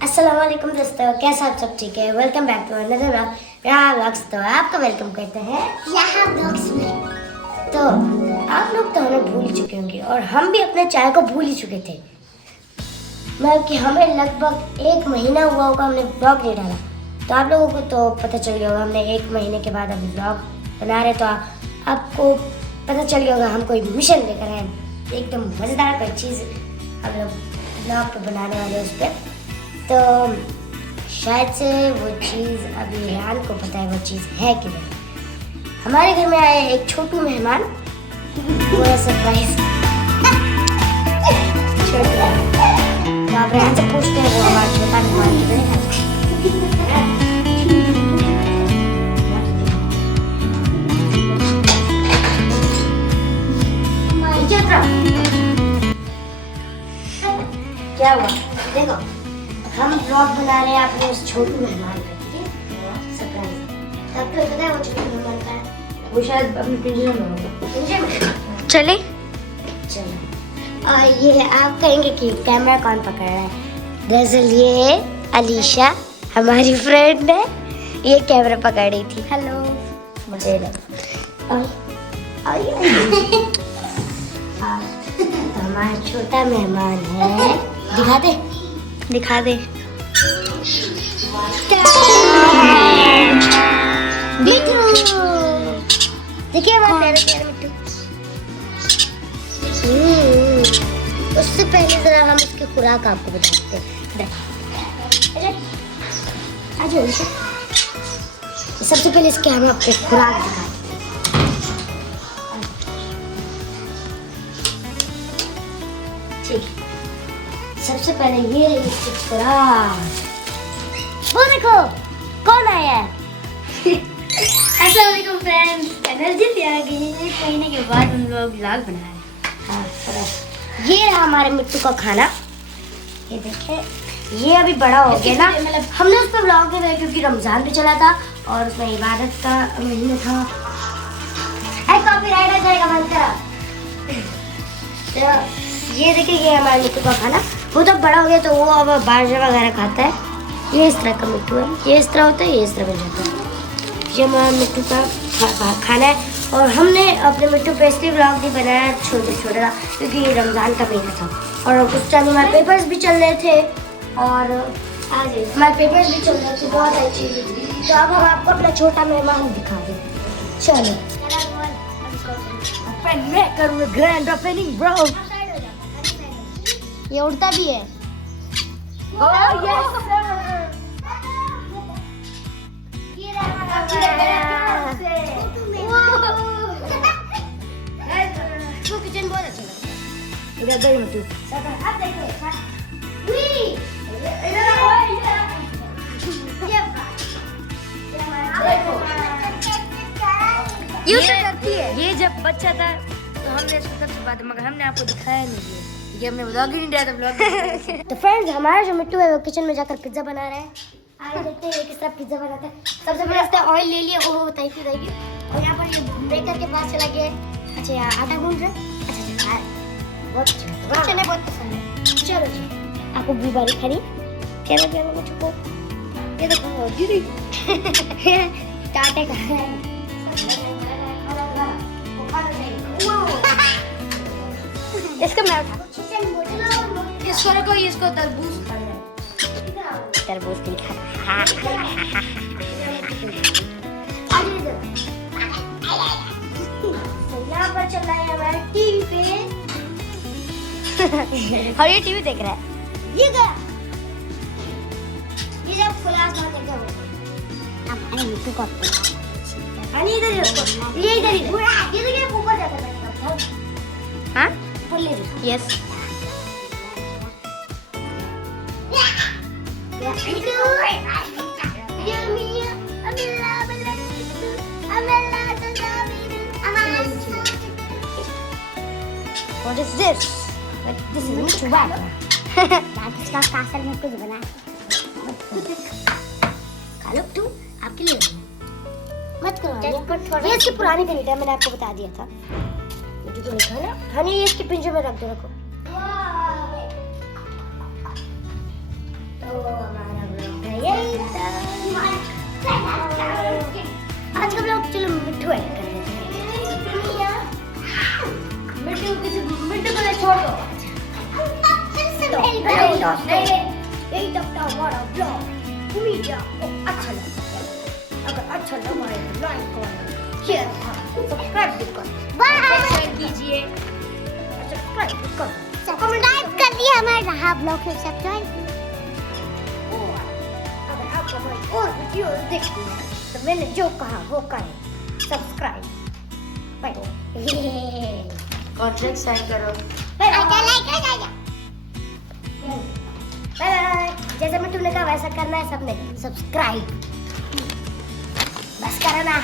अस्सलामुअलैकुम दोस्तों, कैसे आप सब ठीक है। Welcome back to another vlogs. तो आपका वेलकम करते हैं यहाँ व्लॉग्स में। तो आप लोग तो हमें भूल ही चुके होंगे और हम भी अपने चाय को भूल ही चुके थे। मतलब कि हमें लगभग 1 महीना हुआ होगा हमने व्लॉग नहीं डाला। तो आप लोगों को तो पता चल गया होगा हमने 1 महीने के बाद अभी व्लॉग बना रहे। तो आपको पता चल गया होगा हम कोई मिशन लेकर आए, एकदम मज़ेदार कोई चीज़ हम लोग व्लॉग पे बनाने वाले हैं उस पर। तो शायद से वो चीज़ अभी रेहान को पता है वो चीज़ है किधर। हमारे घर में आए एक छोटू मेहमान, वो है सरप्राइज। तो आप रेहान से पूछते हैं वो हमारा छोटा मेहमान किधर है। क्या हुआ देखो, हम ब्लॉग बना रहे हैं अपने उस छोटू मेहमान का, ठीक है, सरप्राइज। तब तो पता है वो छोटू मेहमान का है, वो शायद अपने पिंजरे में होगा। पिंजरे में चले चलो। और ये आप कहेंगे कि कैमरा कौन पकड़ रहा है। दरअसल ये अलीशा हमारी फ्रेंड है, ये कैमरा पकड़ रही थी। हेलो मुझे हमारा छोटा मेहमान है, दिखा दे मिट्टू। देखिए हमारे प्यारे मिट्टू। उससे पहले जरा हम इसकी खुराक आपको बताते हैं। सबसे पहले इसके हम आपको खुराक दिखाते हैं। ठीक, सबसे पहले ये इसकी खुराक। वो देखो कौन आया है। अस्सलाम फ्रेंड्स, एनर्जी से आ गई है। 1 महीने के बाद हम लोग व्लॉग बना रहे हैं। ये है हमारे मिट्टू का खाना। ये देखें, ये अभी बड़ा हो गया ना। हमने उस पर व्लॉग नहीं बनाया क्योंकि रमजान भी चला था और उसमें इबादत का महीना था। कॉपीराइट आ जाएगा, बंद करा। तो ये देखिए, ये हमारे मिट्टू का खाना। वो तो बड़ा हो गया तो वो अब बाजरा वगैरह खाता है। ये इस तरह का मिट्टू है, ये इस तरह होता है, ये इस तरह बन जाता है। ये हमारा मिट्टू का खाना है। और हमने अपने मिट्टू पे इसलिए व्लॉग नहीं बनाया छोटा था क्योंकि ये रमज़ान का महीना था और उस टाइम हमारे पेपर्स भी चल रहे थे और आज हमारे पेपर्स भी चल रहे थे, बहुत अच्छी चीज़। तो अब हम आपको अपना छोटा मेहमान दिखा दें। चलो मैं करूँगा ग्रैंड ओपनिंग ब्रो। ये उड़ता भी है। किचन बहुत अच्छा लगता है। ये जब बच्चा था तो हमने इसको सबसे बात, मगर हमने आपको दिखाया नहीं ये हमने व्लॉग ही नहीं डाला था व्लॉग। तो फ्रेंड्स, हमारा जो मिट्टू है वो किचन में जाकर पिज्जा बना रहा है। आइए देखते हैं किस तरह पिज्जा बनाता है। सबसे पहले इसने ऑयल ले लिया, वो बताइए और यहाँ पर ये बेकर के पास चला गया। अच्छा यार आटा गूंद रहे। अच्छा बहुत अच्छा, चने बहुत पसंद है। चलो जी, आपको भी बारी खड़ी। चलो चलो मुझे को ये देखो दीदी टाटे का है। इसको मैं उठा, इसको रखो, इसको तरबूज खाना है। तरबूज नहीं खाना। यहाँ पर चल रहा है हमारा टीवी पे और ये टीवी देख रहा है। ये गया, ये जब खुला आसमान देखा वो अब मिट्टू को पानी इधर ही रखो, ये इधर ही ये देखिए ऊपर जाता है। हाँ ऊपर ले जाओ। Yes What is this? This is Mittu bag. इसका कासल में कुछ बना। कालो तू आपके लिए मत करो। ये इसकी पुरानी तरीका है, मैंने आपको बता दिया था। मुझे तो नहीं खाना। खाने ये इसके पिंजरे में रख दो, रखो। तो छोड़ दो तो हेलो दोस्तों, यही तक था हमारा ब्लॉग। उम्मीद है आपको अच्छा लगा। अगर अच्छा लगा है तो लाइक करो, शेयर करो, सब्सक्राइब भी करो, शेयर कीजिए। सब्सक्राइब भी करो। सब्सक्राइब कर दिया हमारा रहा ब्लॉग से सब्सक्राइब। अगर आपको हमारी और वीडियो देखनी है तो मैंने जो कहा वो करें। सब्सक्राइब बाय कॉन्ट्रैक्ट साइन करो। बाय आजा लाइक आजा। बाय। जैसे मैं तुमने कहा वैसा करना है सबने। सब्सक्राइब बस करना।